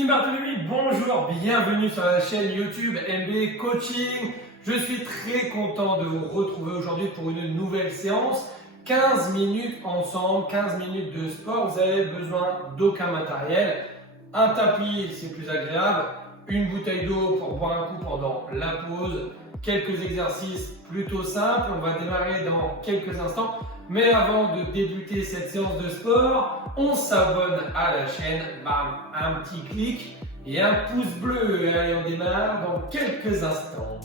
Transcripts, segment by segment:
Team Barthélemy, bonjour, bienvenue sur la chaîne YouTube MB Coaching. Je suis très content de vous retrouver aujourd'hui pour une nouvelle séance. 15 minutes ensemble, 15 minutes de sport. Vous avez besoin d'aucun matériel. Un tapis, c'est plus agréable. Une bouteille d'eau pour boire un coup pendant la pause. Quelques exercices plutôt simples. On va démarrer dans quelques instants. Mais avant de débuter cette séance de sport, on s'abonne à la chaîne. Bam, un petit clic et un pouce bleu. Allez, on démarre dans quelques instants.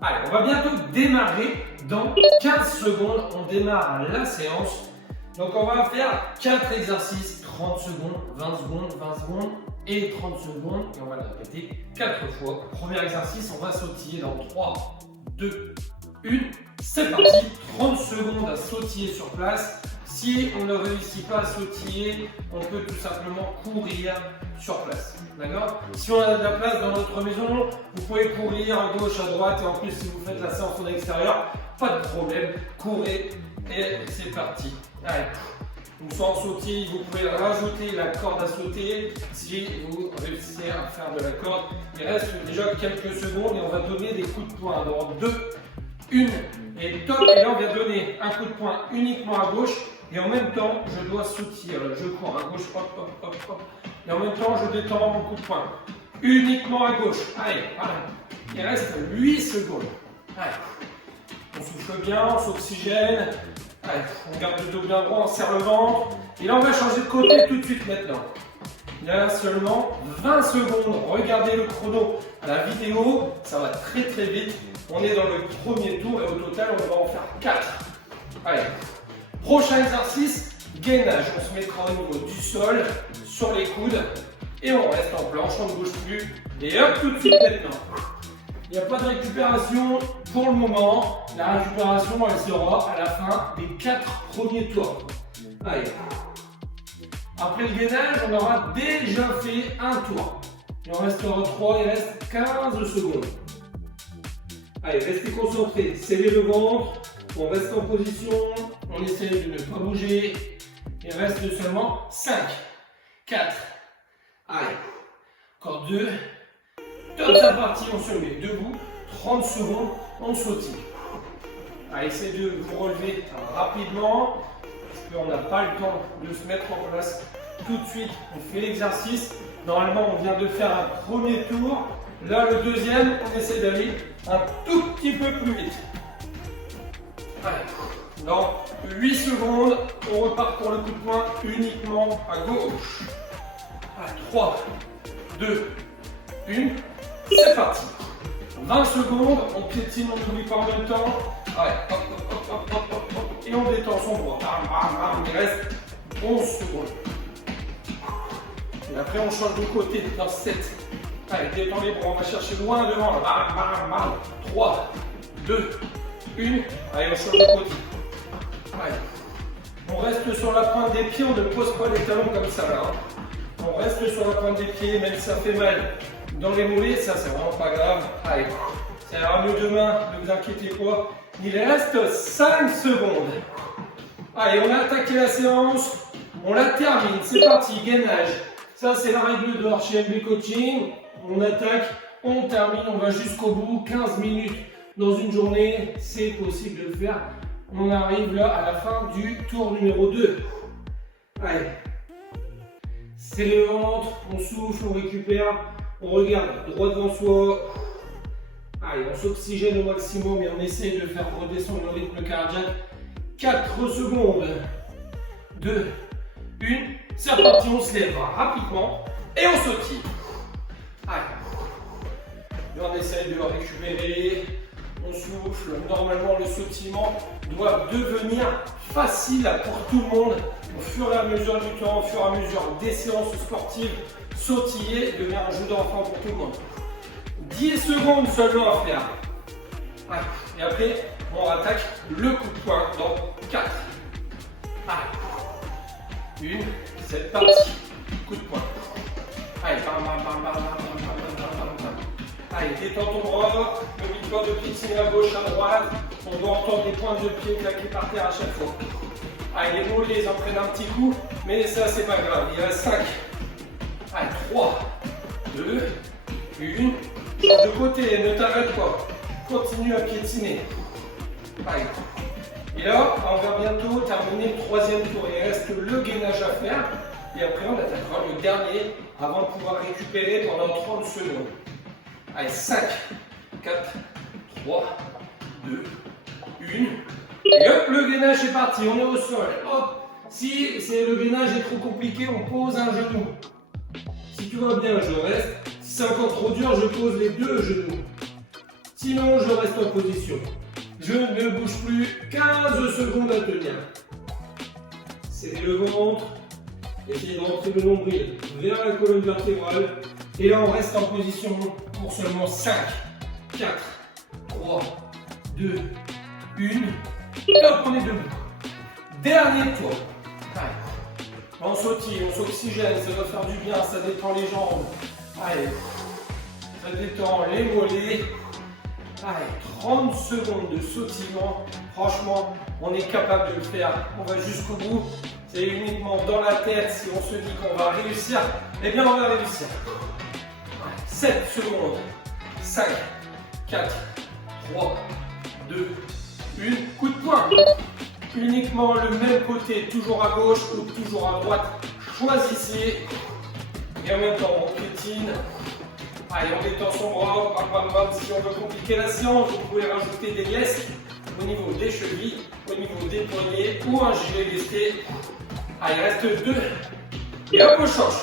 Allez, on va bientôt démarrer dans 15 secondes. On démarre la séance. Donc, on va faire 4 exercices, 30 secondes, 20 secondes, 20 secondes et 30 secondes. Et on va le répéter 4 fois. Premier exercice, on va sautiller dans 3, 2, 1. C'est parti. 30 secondes à sautiller sur place. Si on ne réussit pas à sautiller, on peut tout simplement courir sur place. D'accord? Si on a de la place dans notre maison, vous pouvez courir à gauche, à droite, et en plus si vous faites la séance en extérieur, pas de problème, courez et c'est parti. Allez. Donc, soit en sautille, vous pouvez rajouter la corde à sauter si vous réussissez à faire de la corde. Il reste déjà quelques secondes et on va donner des coups de poing. Dans 2, 1 et top. Et là on vient donner un coup de poing uniquement à gauche et en même temps je dois sautiller. Je cours à gauche, hop, hop, hop, hop. Et en même temps je détends mon coup de poing uniquement à gauche. Allez, voilà. Il reste 8 secondes. Allez. On souffle bien, on s'oxygène. Allez, on garde le dos bien droit, on serre le ventre. Et là on va changer de côté tout de suite maintenant. Il y a seulement 20 secondes. Regardez le chrono à la vidéo, ça va très très vite. On est dans le premier tour et au total on va en faire 4. Allez, prochain exercice, gainage. On se mettra au niveau du sol, sur les coudes et on reste en planche, on ne bouge plus. Et hop, tout de suite maintenant. Il n'y a pas de récupération pour le moment. La récupération elle sera à la fin des 4 premiers tours. Allez. Après le gainage, on aura déjà fait un tour. Il en restera 3, il reste 15 secondes. Allez, restez concentrés, serrez le ventre, on reste en position, on essaie de ne pas bouger. Il reste seulement 5, 4, allez, encore 2. Top, c'est parti, on se met debout, 30 secondes, on sautille. Allez, essayez de vous relever rapidement. On n'a pas le temps de se mettre en place tout de suite. On fait l'exercice. Normalement, on vient de faire un premier tour. Là, le deuxième, on essaie d'aller un tout petit peu plus vite. Allez. Dans 8 secondes, on repart pour le coup de poing uniquement à gauche. Allez, 3, 2, 1. C'est parti. 20 secondes, on piétine, on n'oublie pas en même temps. Allez, hop, hop, hop, hop, hop, hop, hop. Et on détend son bras. Bam, bam, bam. Il reste 11 secondes. Et après, on change de côté dans 7. Allez, détend les bras. On va chercher loin devant. Bam, bam, bam. 3, 2, 1. Allez, on change de côté. Allez. On reste sur la pointe des pieds. On ne pose pas les talons comme ça. Là, hein. On reste sur la pointe des pieds, même si ça fait mal dans les mollets. Ça, c'est vraiment pas grave. Allez. Ça ira mieux demain. Ne vous inquiétez pas. Il reste 5 secondes. Allez, on a attaqué la séance. On la termine. C'est parti, gainage. Ça, c'est la règle d'or chez MB Coaching. On attaque, on termine, on va jusqu'au bout. 15 minutes dans une journée, c'est possible de le faire. On arrive là à la fin du tour numéro 2. Allez. C'est le ventre, on souffle, on récupère. On regarde droit devant soi. Allez, on s'oxygène au maximum et on essaie de faire redescendre le rythme cardiaque. 4 secondes. 2, 1. C'est parti, on se lève rapidement et on sautille. Allez. Et on essaie de récupérer. On souffle. Normalement, le sautillement doit devenir facile pour tout le monde. Au fur et à mesure du temps, au fur et à mesure des séances sportives, sautiller devient un jeu d'enfant pour tout le monde. 10 secondes seulement à faire. Allez. Et après, on attaque le coup de poing dans 4. Allez. 1, c'est parti. Coup de poing. Allez, bam, bam, bam, bam, bam, bam, bam, bam, bam. Allez, détends ton bras. N'oublie pas de piétiner à gauche, à droite. On doit entendre des pointes de pied claquer par terre à chaque fois. Allez, les mollets, ils en prennent un petit coup. Mais ça, c'est pas grave. Il reste 5. Allez, 3. 2, 1. Change de côté, ne t'arrête pas. Continue à piétiner. Allez. Et là, on va bientôt terminer le troisième tour. Il reste le gainage à faire. Et après, on attaquera le dernier avant de pouvoir récupérer pendant 30 secondes. Allez, 5, 4, 3, 2, 1. Et hop, le gainage est parti. On est au sol. Hop. Si le gainage est trop compliqué, on pose un genou. Si tout va bien, je reste. Si c'est encore trop dur, je pose les deux genoux. Sinon, je reste en position. Je ne bouge plus. 15 secondes à tenir. Serrez le ventre. Essayez de rentrer le nombril vers la colonne vertébrale. Et là, on reste en position pour seulement 5, 4, 3, 2, 1. Et hop, on est debout. Dernier tour. On sautille, on s'oxygène, ça va faire du bien, ça détend les jambes. Allez, ça détend les mollets. Allez, 30 secondes de sautillement. Franchement, on est capable de le faire. On va jusqu'au bout. C'est uniquement dans la tête. Si on se dit qu'on va réussir, eh bien on va réussir. 7 secondes. 5, 4, 3, 2, 1. Coup de poing. Uniquement le même côté, toujours à gauche ou toujours à droite. Choisissez. Et en même temps, on piétine. Allez, on détend son bras. Si on veut compliquer la séance, vous pouvez rajouter des laisses au niveau des chevilles, au niveau des poignets ou un gilet vesté. Allez, il reste 2. Et hop, on change.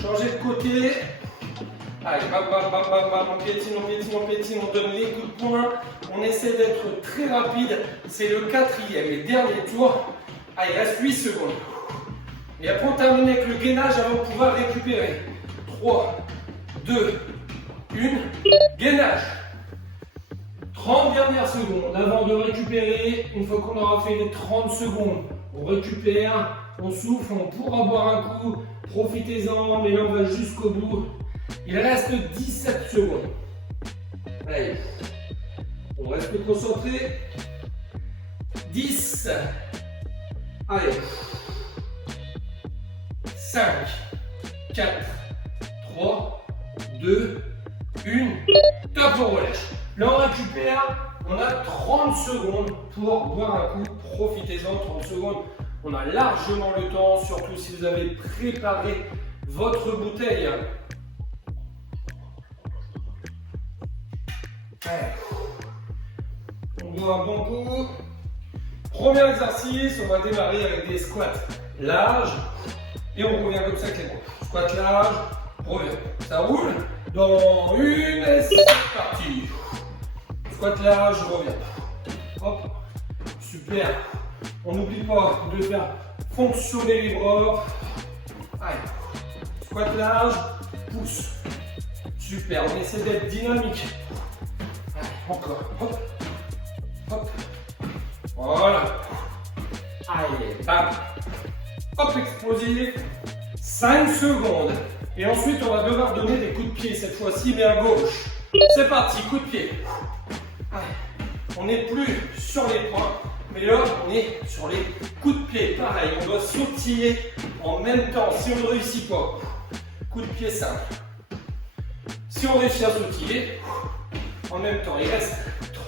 Changez de côté. Allez, on piétine, on piétine, on piétine, on donne les coups de poing. On essaie d'être très rapide. C'est le quatrième et dernier tour. Allez, il reste 8 secondes. Et après, on termine avec le gainage avant de pouvoir récupérer. 3, 2, 1. Gainage. 30 dernières secondes avant de récupérer. Une fois qu'on aura fait les 30 secondes, on récupère, on souffle, on pourra boire un coup. Profitez-en, mais là, on va jusqu'au bout. Il reste 17 secondes. Allez, on reste concentré. 10. Allez. 5, 4, 3, 2, 1. Top, on relâche. Là, on récupère. On a 30 secondes pour boire un coup. Profitez-en, 30 secondes. On a largement le temps, surtout si vous avez préparé votre bouteille. Allez. On boit un bon coup. Premier exercice, on va démarrer avec des squats larges. Et on revient comme ça avec les bras. Squat large, revient. Ça roule. Dans une et c'est parti. Squat large, je reviens. Hop. Super. On n'oublie pas de faire fonctionner les bras. Allez. Squat large, pousse. Super. On essaie d'être dynamique. Allez, encore. Hop. Hop. Voilà. Allez, bam. Hop, explosif. 5 secondes. Et ensuite, on va devoir donner des coups de pied, cette fois-ci, mais à gauche. C'est parti, coup de pied. Allez. On n'est plus sur les poings, mais là, on est sur les coups de pied. Pareil, on doit sautiller en même temps. Si on ne réussit pas, coup de pied simple. Si on réussit à sautiller, en même temps, il reste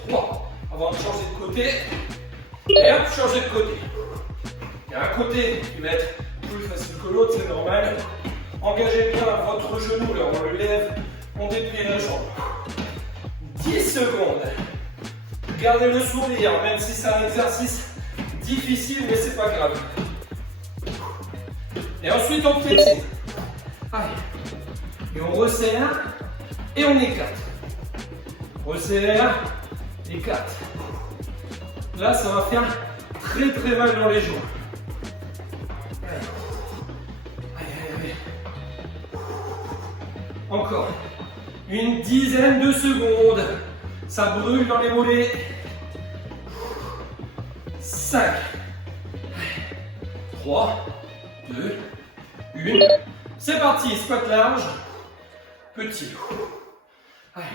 3 avant de changer de côté. Et hop, changer de côté. Il y a un côté qui va être plus facile que l'autre, c'est normal. Engagez bien votre genou, là, on le lève, on déplie la jambe. 10 secondes. Gardez le sourire, même si c'est un exercice difficile, mais c'est pas grave. Et ensuite, on piétine. Allez. Et on resserre et on éclate. Resserre, éclate. Là, ça va faire très très mal dans les joints. Allez. Encore. Une dizaine de secondes. Ça brûle dans les mollets. 5, 3, 2, 1. C'est parti, squat large. Petit. Allez.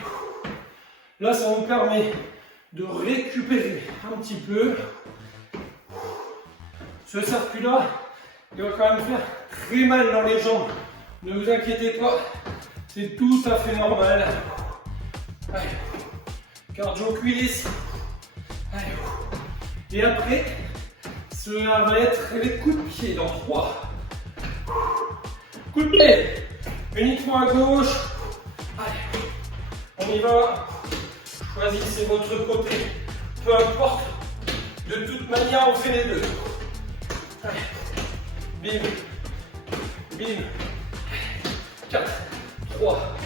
Là, ça nous permet de récupérer un petit peu. Ce circuit-là, il va quand même faire très mal dans les jambes. Ne vous inquiétez pas, C'est tout à fait normal. Allez. Cardio cuisse. Allez. Et après, cela va être les coups de pied dans 3. Coup de pied. Uniquement à gauche. Allez. On y va. Choisissez votre côté. Peu importe. De toute manière, on fait les deux. Allez. Bim. Bim. 4, 3,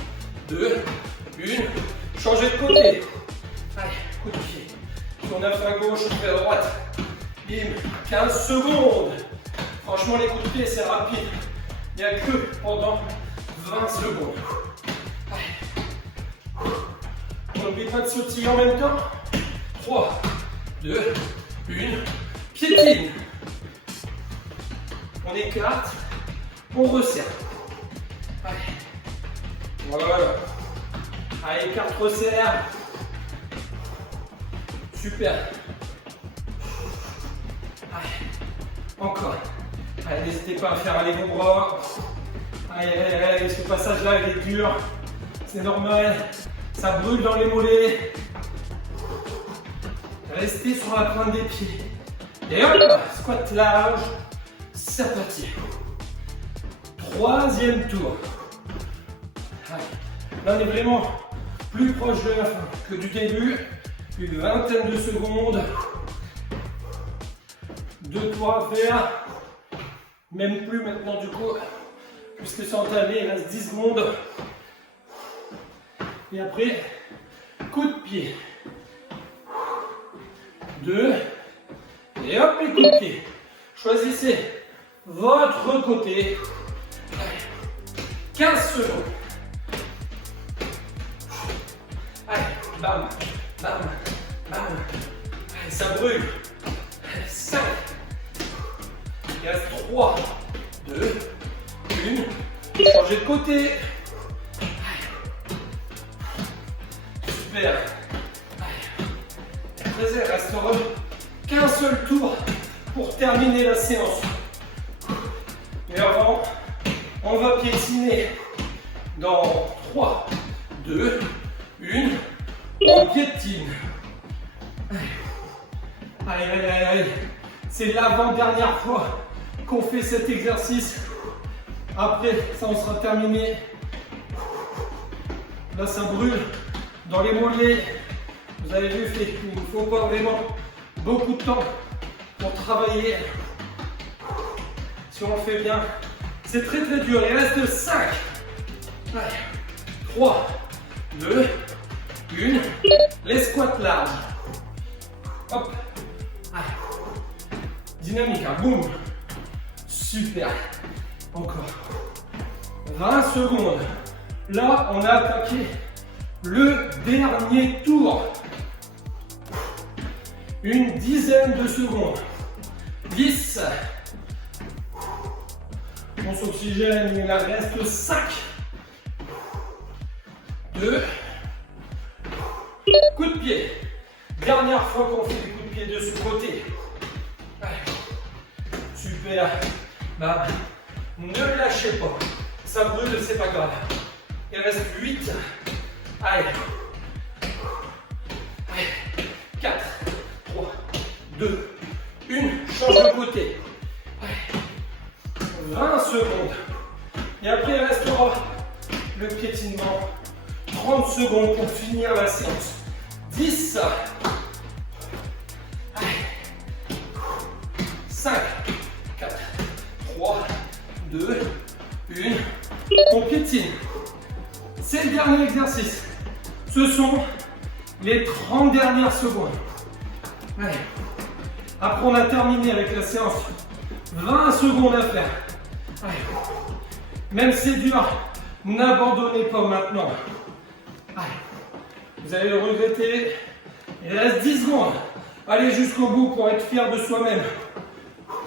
2, 1. Changez de côté. Allez, coup de pied. Si on a fait à gauche, on fait à droite. Bim. 15 secondes. Franchement, les coups de pied, c'est rapide. Il n'y a que pendant 20 secondes. Allez. N'oubliez pas de sautiller en même temps. 3, 2, 1. Piétine. On écarte. On resserre. Allez. Voilà. Allez, écarte, resserre. Super. Allez. Encore. Allez, n'hésitez pas à faire aller vos bras. Allez, allez, allez, ce passage-là, il est dur. C'est normal. Ça brûle dans les mollets. Restez sur la pointe des pieds. Et hop, squat large. C'est parti. Troisième tour. Allez. Là, on est vraiment plus proche de la fin que du début. Une vingtaine de secondes. 2 tours à faire. Même plus maintenant du coup, puisque c'est entamé, il reste 10 secondes. Et après, coup de pied. 2. Et hop, les coups de pied. Choisissez votre côté. Allez. 15 secondes. Allez, bam, bam, bam. Allez, ça brûle. 5. Il reste 3, 2, 1. Changez de côté. Super. Allez. Il reste qu'un seul tour pour terminer la séance. Mais avant, on va piétiner dans 3, 2, 1. On piétine. Allez, allez, allez, allez. C'est l'avant-dernière fois qu'on fait cet exercice. Après, ça, on sera terminé. Là, ça brûle dans les mollets. Vous avez vu, il ne faut pas vraiment beaucoup de temps pour travailler. Si on le fait bien, c'est très très dur. Il reste 5. Allez. 3, 2, 1. Les squats larges. Hop. Allez. Dynamique, hein. Boum. Super. Encore. 20 secondes. Là, on a attaqué le dernier tour. Une dizaine de secondes. 10. On s'oxygène, il en reste 5. 2. Coup de pied. Dernière fois qu'on fait des coups de pied de ce côté. Allez. Super. Bah, ne lâchez pas. Ça brûle, c'est pas grave. Il reste 8. Allez. Allez. 4, 3, 2, 1. Change de côté. Allez. 20 secondes. Et après, il restera le piétinement. 30 secondes pour finir la séance. 10. Allez. 5, 4, 3, 2, 1. On piétine. C'est le dernier exercice. Ce sont les 30 dernières secondes. Allez. Après, on a terminé avec la séance. 20 secondes à faire. Allez. Même si c'est dur, n'abandonnez pas maintenant. Allez. Vous allez le regretter. Il reste 10 secondes. Allez jusqu'au bout pour être fier de soi-même.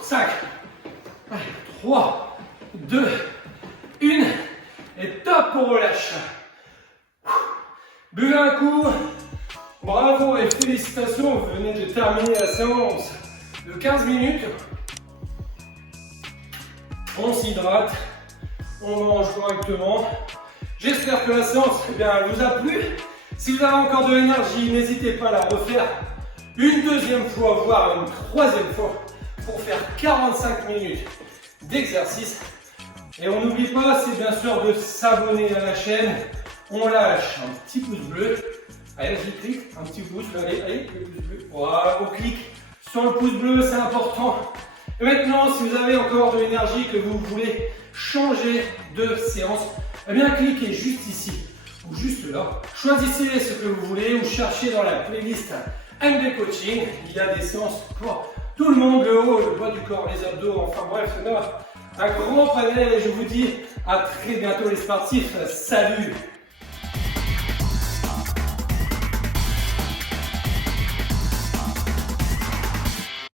5, 3, 2, 1. Et top, on relâche. Buvez un coup. Bravo et félicitations, vous venez de terminer la séance de 15 minutes. On s'hydrate, on mange correctement J'espère que la séance elle vous a plu. Si vous avez encore de l'énergie, n'hésitez pas à la refaire une deuxième fois, voire une troisième fois, pour faire 45 minutes d'exercice. Et on n'oublie pas, c'est bien sûr de s'abonner à la chaîne. On lâche un petit pouce bleu. Allez, vas-y, clique, un petit pouce, allez, le pouce bleu. Voilà, on clique sur le pouce bleu, c'est important. Et maintenant, si vous avez encore de l'énergie, que vous voulez changer de séance, eh bien cliquez juste ici ou juste là. Choisissez ce que vous voulez ou cherchez dans la playlist MB Coaching. Il y a des séances pour tout le monde, le haut, le bas du corps, les abdos, enfin bref, c'est un grand panel et je vous dis à très bientôt les sportifs. Salut!